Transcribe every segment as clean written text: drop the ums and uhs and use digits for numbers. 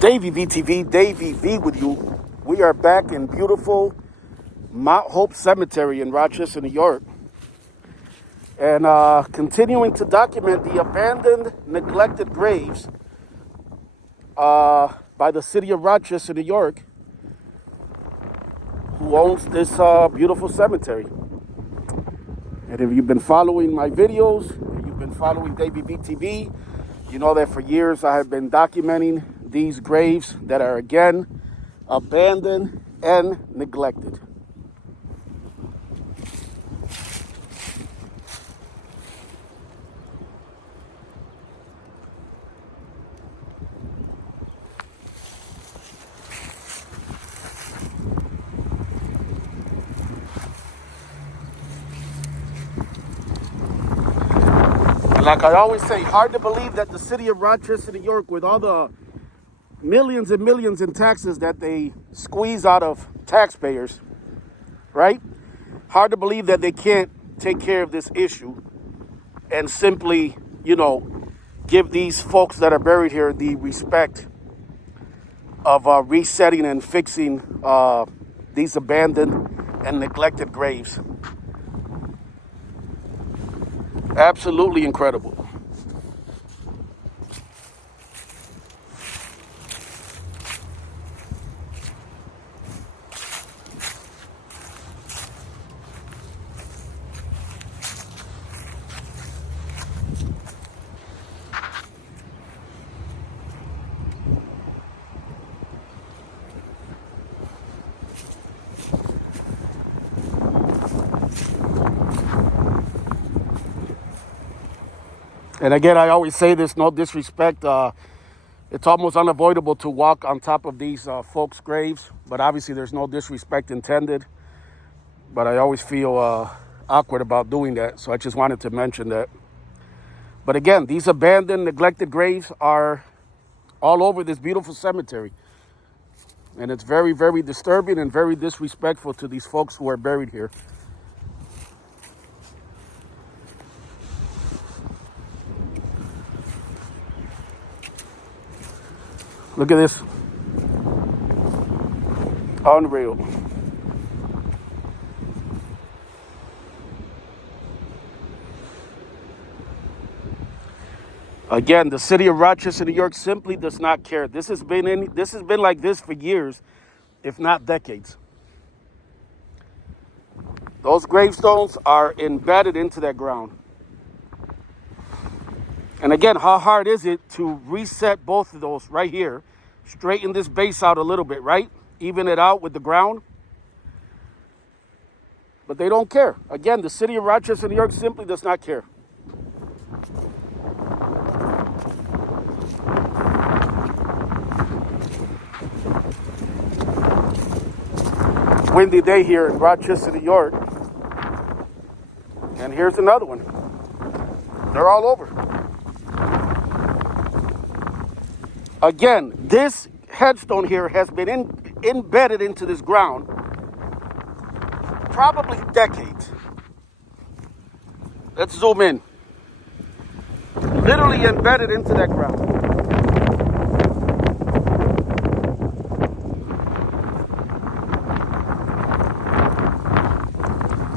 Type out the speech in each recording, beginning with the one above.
Davey VTV, Davey V with you. We are back in beautiful Mount Hope Cemetery in Rochester, New York. And continuing to document the abandoned, neglected graves by the city of Rochester, New York, who owns this beautiful cemetery. And if you've been following my videos, if you've been following Davey VTV, you know that for years I have been documenting these graves that are again abandoned and neglected. And like I always say, hard to believe that the city of Rochester, New York, with all the millions and millions in taxes that they squeeze out of taxpayers, right? Hard to believe that they can't take care of this issue and simply, give these folks that are buried here the respect of resetting and fixing these abandoned and neglected graves. Absolutely incredible. And again, I always say this, no disrespect. It's almost unavoidable to walk on top of these folks' graves, but obviously there's no disrespect intended. But I always feel awkward about doing that, so I just wanted to mention that. But again, these abandoned, neglected graves are all over this beautiful cemetery. And it's very, very disturbing and very disrespectful to these folks who are buried here. Look at this. Unreal. Again, the city of Rochester, New York simply does not care. This has been like this for years, if not decades. Those gravestones are embedded into that ground. And again, how hard is it to reset both of those right here? Straighten this base out a little bit, right? Even it out with the ground. But they don't care. Again, the city of Rochester, New York simply does not care. Windy day here in Rochester, New York. And here's another one. They're all over. Again, this headstone here has been embedded into this ground probably decades. Let's zoom in. Literally embedded into that ground.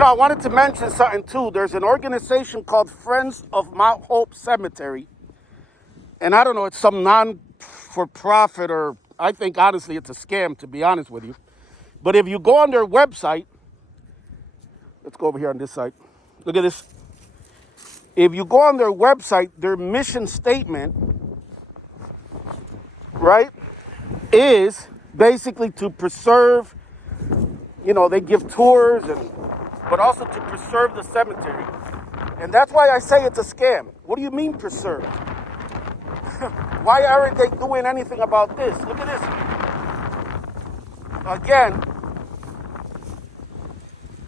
I wanted to mention something too. There's an organization called Friends of Mount Hope Cemetery. And I don't know, it's some non-for-profit, or I think honestly it's a scam, to be honest with you. But if you go on their website, let's go over here on this side. Look at this. If you go on their website, their mission statement, right, is basically to preserve, they give tours, but also to preserve the cemetery. And that's why I say it's a scam. What do you mean preserve? Why aren't they doing anything about this? Look at this. Again,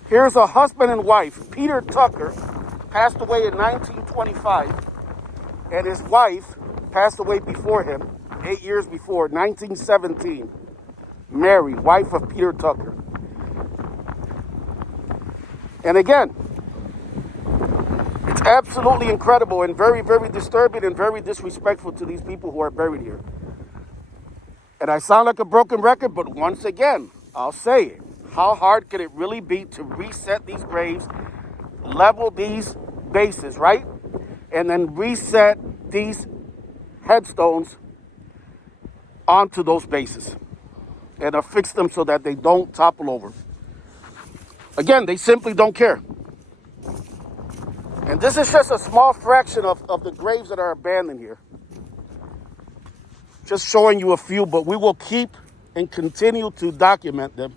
here's a husband and wife. Peter Tucker passed away in 1925, and his wife passed away before him, 8 years before, 1917. Mary, wife of Peter Tucker. And again, it's absolutely incredible and very, very disturbing and very disrespectful to these people who are buried here. And I sound like a broken record, but once again, I'll say it. How hard could it really be to reset these graves, level these bases, right? And then reset these headstones onto those bases and affix them so that they don't topple over. Again, they simply don't care. And this is just a small fraction of the graves that are abandoned here. Just showing you a few, but we will keep and continue to document them.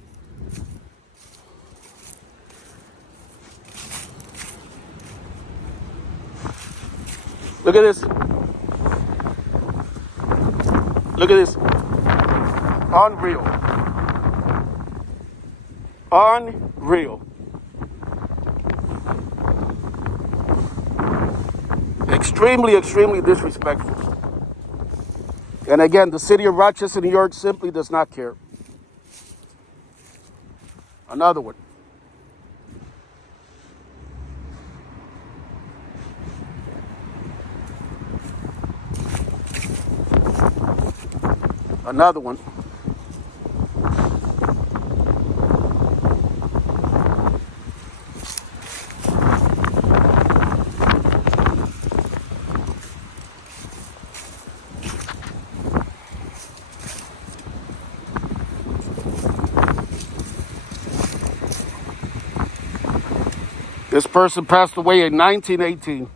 Look at this. Look at this. Unreal. Unreal. Extremely, extremely disrespectful. And again, the city of Rochester, New York simply does not care. Another one. Another one. This person passed away in 1918.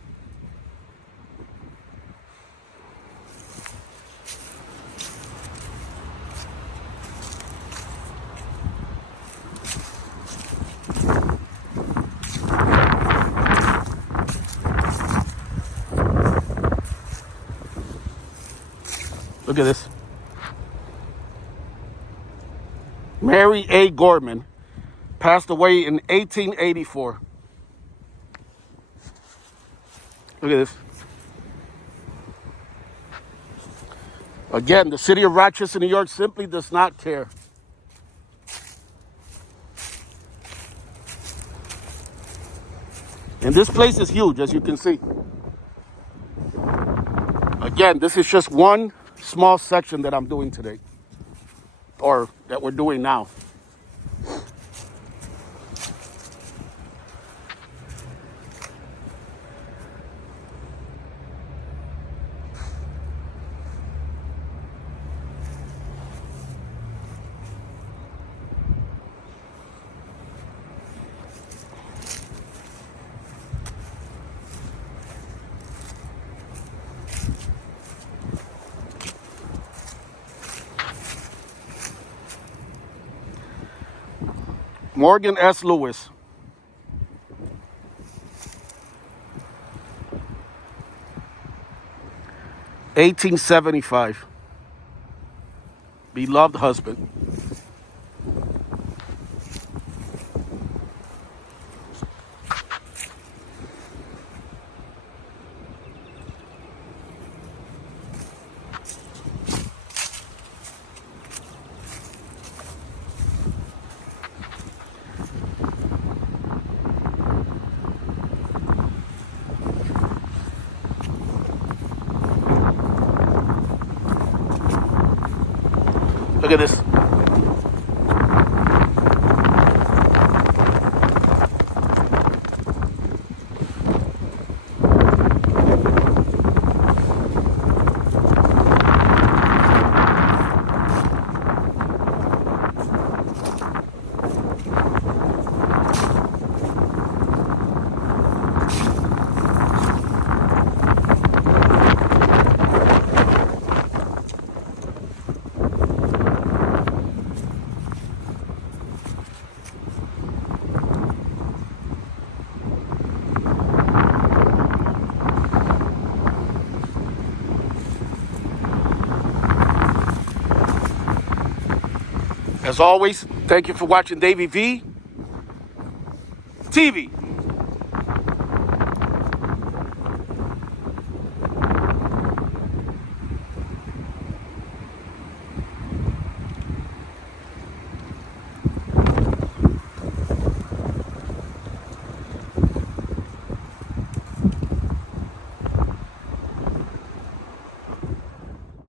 Look at this. Mary A. Gorman passed away in 1884. Look at this. Again, the city of Rochester, New York simply does not care. And this place is huge, as you can see. Again, this is just one small section that I'm doing today, or that we're doing now. Morgan S. Lewis. (1875). Beloved husband. Look at this. As always, thank you for watching Davey V TV.